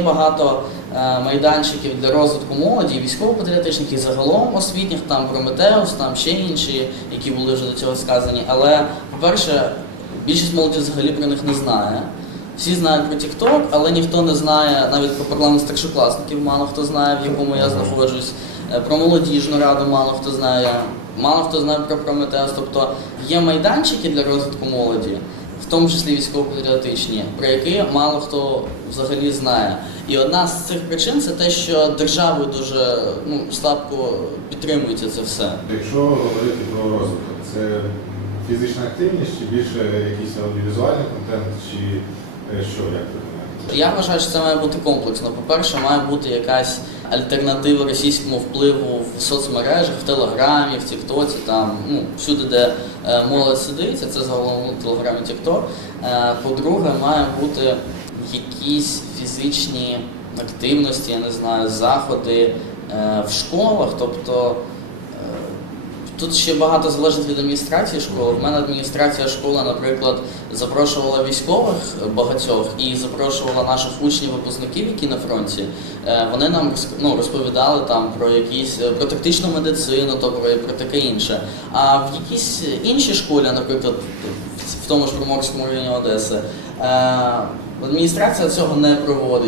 багато е, майданчиків для розвитку молоді, військово-патріотичних і загалом освітніх, там Прометеус, там ще інші, які були вже до цього сказані. Але, по-перше, більшість молоді взагалі про них не знає. Всі знають про TikTok, але ніхто не знає навіть про парламент старшокласників, мало хто знає, в якому я знаходжусь. Е, Про молодіжну раду мало хто знає, мало хто знає про Прометеус. Тобто є майданчики для розвитку молоді, в тому числі військово-патріотичні, про які мало хто взагалі знає. І одна з цих причин це те, що державою дуже ну, слабко підтримується це все. Якщо говорити про розвиток, це фізична активність чи більше якийсь аудіовізуальний контент, чи е, що, як ви думаєте? Я вважаю, що це має бути комплексно. По-перше, має бути якась альтернатива російському впливу в соцмережах, в Телеграмі, в Тіктоці, там ну всюди, де е, молодь сидиться, це загалом Телеграм і Тікток. Е, По-друге, має бути якісь фізичні активності, я не знаю, заходи е, в школах, тобто. Тут ще багато залежить від адміністрації школи. В мене адміністрація школи, наприклад, запрошувала військових багатьох і запрошувала наших учнів випускників, які на фронті. Е, Вони нам ну, розповідали там про якісь е, про тактичну медицину, то про, про таке інше. А в якійсь іншій школі, наприклад, в тому ж Приморському районі Одеси, е, адміністрація цього не проводить.